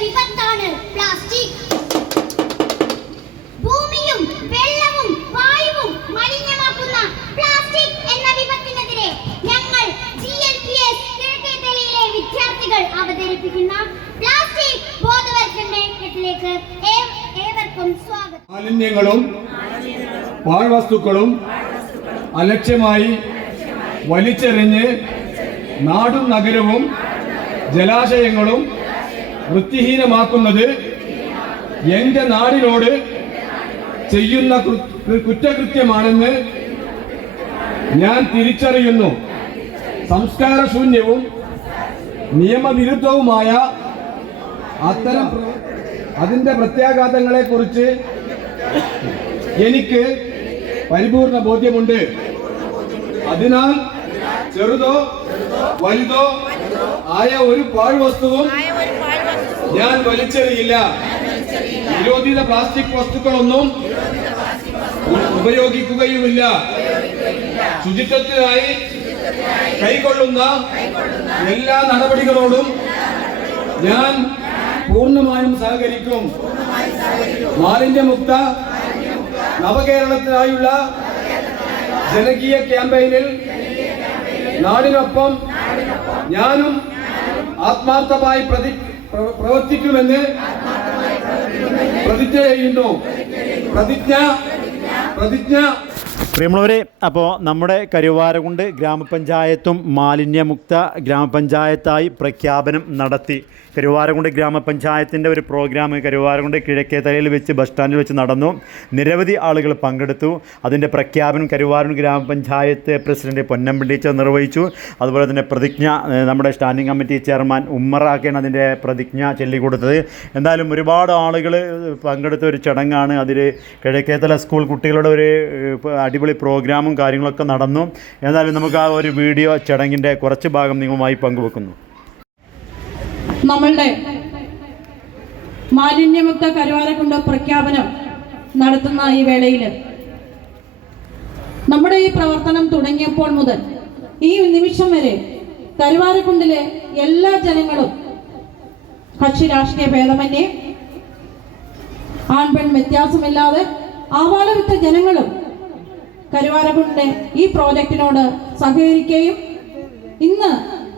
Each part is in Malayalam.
വിപത്താണ് പ്ലാസ്റ്റിക്. ഭൂമിയും വെള്ളവും വായുവും മലിനമാക്കുന്ന പ്ലാസ്റ്റിക് എന്ന വിപത്തിനെതിരെ ഞങ്ങൾ ജി എൽ പി എസ് കിഴക്കേത്തലയിലെ വിദ്യാർത്ഥികൾ അവതരിപ്പിക്കുന്ന പ്ലാസ്റ്റിക് ബോധവൽക്കരണത്തിലേക്ക് ഏവർക്കും സ്വാഗതം. മാലിന്യങ്ങളും പാഴ്വസ്തുക്കളും അലക്ഷ്യമായി വലിച്ചെറിഞ്ഞ് നാടും നഗരവും ജലാശയങ്ങളും വൃത്തിഹീനമാക്കുന്നത് എന്റെ നാടിനോട് ചെയ്യുന്ന കുറ്റകൃത്യമാണെന്ന് ഞാൻ തിരിച്ചറിയുന്നു. സംസ്കാരശൂന്യവും നിയമവിരുദ്ധവുമായ അത്തരം പ്രത്യാഘാതങ്ങളെ കുറിച്ച് എനിക്ക് പരിപൂർണ ബോധ്യമുണ്ട്. അതിനാൽ ചെറുതോ വലുതോ ആയ ഒരു പാഴ്വസ്തുവും ഞാൻ വലിച്ചെറിയില്ല. നിരോധിത പ്ലാസ്റ്റിക് വസ്തുക്കളൊന്നും ഉപയോഗിക്കുകയുമില്ല. ശുചിത്വത്തിനായി കൈക്കൊള്ളുന്ന എല്ലാ നടപടികളോടും ഞാൻ പൂർണമായും സഹകരിക്കും. മാലിന്യമുക്ത നവകേരളത്തിനായുള്ള ജനകീയ ക്യാമ്പയിനിൽ നാടിനൊപ്പം ഞാനും ആത്മാർത്ഥമായി പ്രതി പ്ര- പ്രവർത്തിക്കുമെന്ന് പ്രതിജ്ഞ ചെയ്യുന്നു. പ്രതിജ്ഞ പ്രതിജ്ഞ പ്രിയമുള്ളവരെ അപ്പോൾ നമ്മുടെ കരുവാരകുണ്ട് ഗ്രാമപഞ്ചായത്തും മാലിന്യമുക്ത ഗ്രാമപഞ്ചായത്തായി പ്രഖ്യാപനം നടത്തി. കരുവാരകുണ്ട് ഗ്രാമപഞ്ചായത്തിന്റെ ഒരു പ്രോഗ്രാം കരുവാരകുണ്ട് കിഴക്കേത്തലയിൽ വെച്ച് ബസ് സ്റ്റാൻഡിൽ വെച്ച് നടന്നു. നിരവധി ആളുകൾ പങ്കെടുത്തു. അതിന്റെ പ്രഖ്യാപനം കരുവാരകുണ്ട് ഗ്രാമപഞ്ചായത്ത് പ്രസിഡന്റ് പൊന്നമ്പി ടീച്ചർ നിർവഹിച്ചു. അതുപോലെ തന്നെ പ്രതിജ്ഞ നമ്മുടെ സ്റ്റാൻഡിംഗ് കമ്മിറ്റി ചെയർമാൻ ഉമ്മറാക്കാണ് അതിന്റെ പ്രതിജ്ഞ ചൊല്ലിക്കൊടുത്തത്. എന്തായാലും ഒരുപാട് ആളുകൾ പങ്കെടുത്ത ഒരു ചടങ്ങാണ്. അതിൽ കിഴക്കേത്തല സ്കൂൾ കുട്ടികളുടെ ഒരു ഇപ്പൊ അടിപൊളി പ്രോഗ്രാമും കാര്യങ്ങളൊക്കെ നടന്നു. എന്നാലും നമുക്ക് ആ ഒരു വീഡിയോ ചടങ്ങിന്റെ കുറച്ച് ഭാഗം നിങ്ങളുമായി പങ്കുവെക്കുന്നു. നമ്മളുടെ മാലിന്യമുക്ത കരുവാരക്കുണ്ട് പ്രഖ്യാപനം നടത്തുന്ന ഈ വേളയിൽ നമ്മുടെ ഈ പ്രവർത്തനം തുടങ്ങിയപ്പോൾ മുതൽ ഈ നിമിഷം വരെ കരുവാരക്കുണ്ടിലെ എല്ലാ ജനങ്ങളും കക്ഷി രാഷ്ട്രീയ ഭേദമന്യേ ആൺപെൺ വ്യത്യാസമില്ലാതെ ആവാലവിത്ത ജനങ്ങളും കരുവാരക്കുണ്ടിന്റെ ഈ പ്രോജക്റ്റിനോട് സഹകരിക്കുകയും ഇന്ന്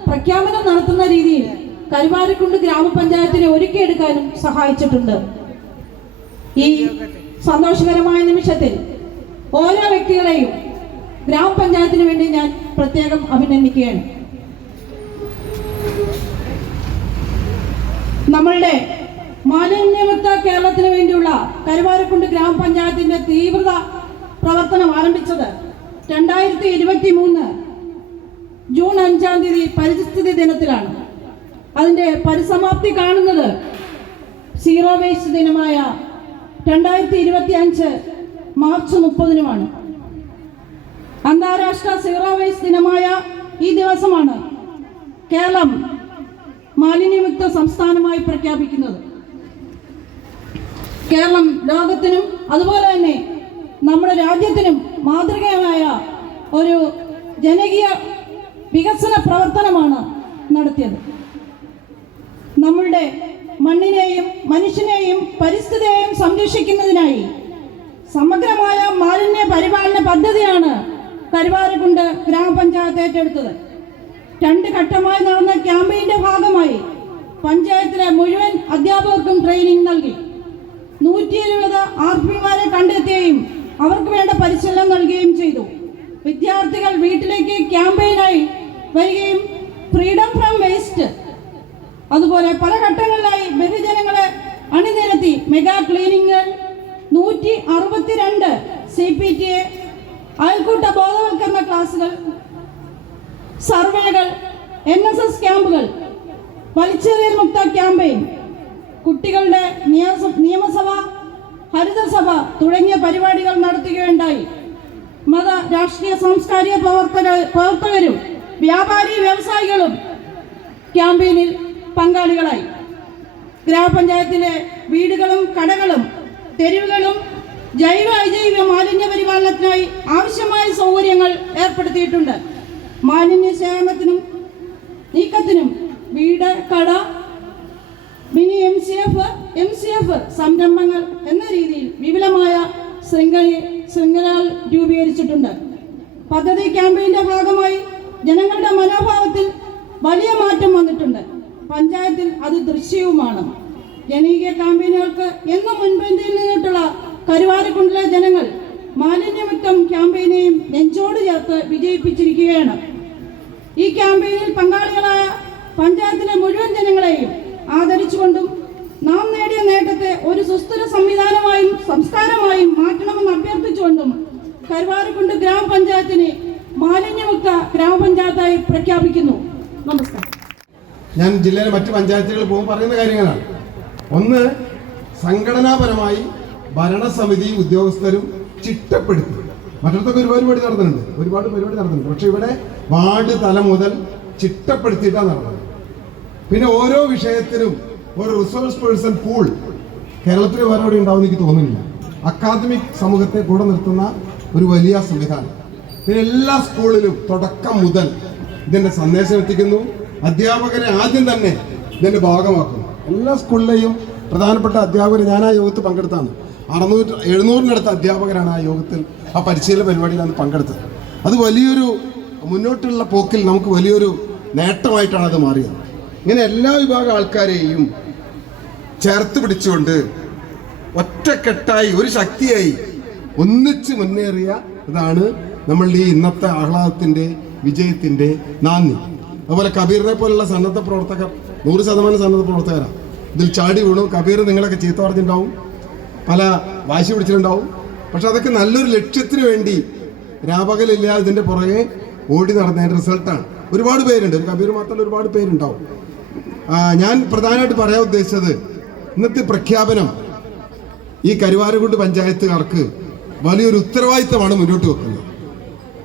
പ്രഖ്യാപനം നടത്തുന്ന രീതിയിൽ കരുവാരക്കുണ്ട് ഗ്രാമപഞ്ചായത്തിനെ ഒരുക്കിയെടുക്കാനും സഹായിച്ചിട്ടുണ്ട്. ഈ സന്തോഷകരമായ നിമിഷത്തിൽ ഓരോ വ്യക്തികളെയും ഗ്രാമപഞ്ചായത്തിന് വേണ്ടി ഞാൻ പ്രത്യേകം അഭിനന്ദിക്കുകയാണ്. നമ്മളുടെ മാലിന്യമുക്ത കേരളത്തിന് വേണ്ടിയുള്ള കരുവാരക്കുണ്ട് ഗ്രാമപഞ്ചായത്തിന്റെ തീവ്രത പ്രവർത്തനം ആരംഭിച്ചത് രണ്ടായിരത്തി ഇരുപത്തി മൂന്ന് ജൂൺ അഞ്ചാം തീയതി പരിസ്ഥിതി ദിനത്തിലാണ്. അതിന്റെ പരിസമാപ്തി കാണുന്നത് സീറോ വേസ്റ്റ് ദിനമായ രണ്ടായിരത്തി ഇരുപത്തി അഞ്ച് മാർച്ച് മുപ്പതിനുമാണ്. അന്താരാഷ്ട്ര സീറോ വേസ്റ്റ് ദിനമായ ഈ ദിവസമാണ് കേരളം മാലിന്യമുക്ത സംസ്ഥാനമായി പ്രഖ്യാപിക്കുന്നത്. കേരളം ലോകത്തിനും അതുപോലെ തന്നെ നമ്മുടെ രാജ്യത്തിനും മാതൃകയായ ഒരു ജനകീയ വികസന പ്രവർത്തനമാണ് നടത്തിയത്. നമ്മളുടെ മണ്ണിനെയും മനുഷ്യനെയും പരിസ്ഥിതിയെയും സംരക്ഷിക്കുന്നതിനായി സമഗ്രമായ മാലിന്യ പരിപാലന പദ്ധതിയാണ് കരുവാരക്കുണ്ട് ഗ്രാമപഞ്ചായത്ത് ഏറ്റെടുത്തത്. രണ്ട് ഘട്ടമായി നടന്ന ക്യാമ്പയിന്റെ ഭാഗമായി പഞ്ചായത്തിലെ മുഴുവൻ അധ്യാപകർക്കും ട്രെയിനിങ് നൽകി. നൂറ്റി എഴുപത് ആർ പിമാരെ കണ്ടെത്തുകയും അവർക്ക് വേണ്ട പരിശീലനം നൽകുകയും ചെയ്തു. വിദ്യാർത്ഥികൾ വീട്ടിലേക്ക് ക്യാമ്പയിനായി വരികയും ഫ്രീഡം ഫ്രം വേസ്റ്റ് അതുപോലെ പല ഘട്ടങ്ങളിലായി ബഹുജനങ്ങളെ അണിനിരത്തി മെഗാ ക്ലീനിങ്ങുകൾ. നൂറ്റി അറുപത്തിരണ്ട് സി പി ടി എ അയൽക്കൂട്ട ബോധവൽക്കരണ ക്ലാസുകൾ സർവേകൾ എൻ എസ് എസ് ക്യാമ്പുകൾ വലിച്ചെറിയൽ മുക്ത ക്യാമ്പയിൻ കുട്ടികളുടെ നിയമസ- നിയമസഭ ഹരിതസഭ തുടങ്ങിയ പരിപാടികൾ നടത്തുകയുണ്ടായി. മത രാഷ്ട്രീയ സാംസ്കാരിക പ്രവർത്തക പ്രവർത്തകരും വ്യാപാരി വ്യവസായികളും ക്യാമ്പയിനിൽ പങ്കാളികളായി. ഗ്രാമപഞ്ചായത്തിലെ വീടുകളും കടകളും തെരുവുകളും ജൈവ അജൈവ മാലിന്യ പരിപാലനത്തിനായി ആവശ്യമായ സൗകര്യങ്ങൾ ഏർപ്പെടുത്തിയിട്ടുണ്ട്. മാലിന്യ ശേഖരണത്തിനും നീക്കത്തിനും വീട് കട mini M C F M C F സംരംഭങ്ങൾ എന്ന രീതിയിൽ വിപുലമായ ശൃംഖല ശൃംഖലകൾ രൂപീകരിച്ചിട്ടുണ്ട്. പദ്ധതി ക്യാമ്പയിന്റെ ഭാഗമായി ജനങ്ങളുടെ മനോഭാവത്തിൽ വലിയ മാറ്റം വന്നിട്ടുണ്ട്. പഞ്ചായത്തിൽ അത് ദൃശ്യവുമാണ്. ജനകീയ ക്യാമ്പയിനുകൾക്ക് എന്നും മുൻപന്തിയിൽ നിന്നിട്ടുള്ള കരുവാരക്കുണ്ടിലെ ജനങ്ങൾ മാലിന്യമുക്തം ക്യാമ്പയിനെയും നെഞ്ചോട് ചേർത്ത് വിജയിപ്പിച്ചിരിക്കുകയാണ്. ഈ ക്യാമ്പയിനിൽ പങ്കാളികളായ പഞ്ചായത്തിലെ മുഴുവൻ ജനങ്ങളെയും ആദരിച്ചുകൊണ്ടും സുസ്ഥിര സംവിധാനമായും സംസ്കാരമായും മാറ്റണമെന്ന് അഭ്യർത്ഥിച്ചുകൊണ്ടും കരുവാരക്കുണ്ട് ഗ്രാമപഞ്ചായത്തിനെ മാലിന്യമുക്ത ഗ്രാമപഞ്ചായത്തായി പ്രഖ്യാപിക്കുന്നു. നമസ്കാരം. ഞാൻ ജില്ലയിലെ മറ്റു പഞ്ചായത്തുകളിൽ പോകുമ്പോൾ പറയുന്ന കാര്യങ്ങളാണ്. ഒന്ന് സംഘടനാപരമായി ഭരണസമിതി ഉദ്യോഗസ്ഥരും ചിട്ടപ്പെടുത്തി. മറ്റിടത്തൊക്കെ ഒരുപാട് പരിപാടി നടത്തുന്നുണ്ട് ഒരുപാട് പരിപാടി നടത്തുന്നുണ്ട് പക്ഷെ ഇവിടെ വാർഡ് തലം മുതൽ ചിട്ടപ്പെടുത്തിയിട്ടാണ് നടന്നത്. പിന്നെ ഓരോ വിഷയത്തിനും ഒരു റിസോഴ്സ് പേഴ്സൺ പൂൾ കേരളത്തിൽ വേറെ എവിടെ ഉണ്ടാവും എനിക്ക് തോന്നുന്നില്ല. അക്കാദമിക് സമൂഹത്തെ കൂടെ നിർത്തുന്ന ഒരു വലിയ സംവിധാനം. പിന്നെ എല്ലാ സ്കൂളിലും തുടക്കം മുതൽ ഇതിന്റെ സന്ദേശം എത്തിക്കുന്നു. അധ്യാപകരെ ആദ്യം തന്നെ ഇതിന്റെ ഭാഗമാക്കുന്നു. എല്ലാ സ്കൂളിലെയും പ്രധാനപ്പെട്ട അധ്യാപകർ ഞാൻ ആ യോഗത്തിൽ പങ്കെടുത്താണ്. അറുന്നൂറ്റി എഴുന്നൂറിനടുത്ത് അധ്യാപകരാണ് ആ യോഗത്തിൽ ആ പരിശീലന പരിപാടിയിലാണ് പങ്കെടുത്തത്. അത് വലിയൊരു മുന്നോട്ടുള്ള പോക്കിൽ നമുക്ക് വലിയൊരു നേട്ടമായിട്ടാണ് അത് മാറിയത്. ഇങ്ങനെ എല്ലാ വിഭാഗം ആൾക്കാരെയും ചേർത്ത് പിടിച്ചുകൊണ്ട് ഒറ്റക്കെട്ടായി ഒരു ശക്തിയായി ഒന്നിച്ച് മുന്നേറിയ ഇതാണ് നമ്മളുടെ ഈ ഇന്നത്തെ ആഹ്ലാദത്തിന്റെ വിജയത്തിന്റെ നാന്ദി. അതുപോലെ കബീറിനെ പോലുള്ള സന്നദ്ധ പ്രവർത്തകർ നൂറ് ശതമാനം സന്നദ്ധ പ്രവർത്തകരാണ് ഇതിൽ ചാടി വീണു. കബീർ നിങ്ങളൊക്കെ ചീത്ത പറഞ്ഞിട്ടുണ്ടാവും. പല വാശി പിടിച്ചിട്ടുണ്ടാവും. പക്ഷെ അതൊക്കെ നല്ലൊരു ലക്ഷ്യത്തിന് വേണ്ടി രാപകലില്ലാതെ ഇതിന്റെ പുറകെ ഓടി നടന്നതിന്റെ റിസൾട്ടാണ്. ഒരുപാട് പേരുണ്ട്. ഒരു കബീർ മാത്രമല്ല ഒരുപാട് പേരുണ്ടാവും. ഞാൻ പ്രധാനമായിട്ട് പറയാൻ ഉദ്ദേശിച്ചത് ഇന്നത്തെ പ്രഖ്യാപനം ഈ കരുവാരക്കുണ്ട് പഞ്ചായത്തുകാർക്ക് വലിയൊരു ഉത്തരവാദിത്തമാണ് മുന്നോട്ട് വെക്കുന്നത്.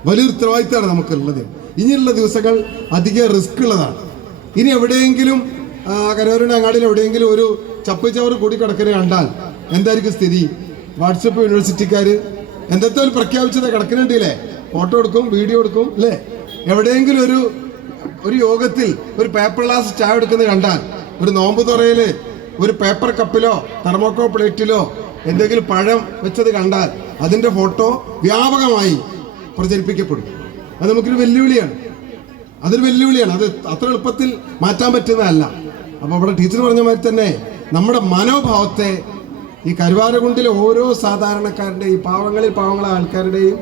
വലിയൊരു ഉത്തരവാദിത്തമാണ് നമുക്കുള്ളത്. ഇനിയുള്ള ദിവസങ്ങൾ അധികം റിസ്ക് ഉള്ളതാണ്. ഇനി എവിടെയെങ്കിലും ആ, അങ്ങാടിയിൽ എവിടെയെങ്കിലും ഒരു ചപ്പ് ചവറ് കൂടി കിടക്കുന്നത് കണ്ടാൽ എന്തായിരിക്കും സ്ഥിതി? വാട്സപ്പ് യൂണിവേഴ്സിറ്റിക്കാർ എന്തൊക്കെ ഒരു പ്രഖ്യാപിച്ചത് കിടക്കുന്നുണ്ടല്ലേ ഫോട്ടോ എടുക്കും വീഡിയോ എടുക്കും അല്ലേ എവിടെയെങ്കിലും ഒരു ഒരു യോഗത്തിൽ ഒരു പേപ്പർ ഗ്ലാസ് ചായ എടുക്കുന്നത് കണ്ടാൽ ഒരു നോമ്പ് തുറയിൽ ഒരു പേപ്പർ കപ്പിലോ തെർമോക്കോ പ്ലേറ്റിലോ എന്തെങ്കിലും പഴം വെച്ചത് കണ്ടാൽ അതിന്റെ ഫോട്ടോ വ്യാപകമായി പ്രചരിപ്പിക്കപ്പെടും. അത് നമുക്കൊരു വെല്ലുവിളിയാണ്. അതൊരു വെല്ലുവിളിയാണ്. അത് അത്ര എളുപ്പത്തിൽ മാറ്റാൻ പറ്റുന്നതല്ല. അപ്പോൾ അവിടെ ടീച്ചർ പറഞ്ഞ മാതിരി തന്നെ നമ്മുടെ മനോഭാവത്തെ ഈ കരുവാരകുണ്ടിലെ ഓരോ സാധാരണക്കാരുടെയും പാവങ്ങളിൽ പാവങ്ങളെ ആൾക്കാരുടെയും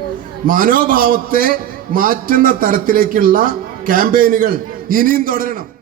മനോഭാവത്തെ മാറ്റുന്ന തരത്തിലേക്കുള്ള ക്യാമ്പയിനുകൾ ഇനിയും തുടരണം.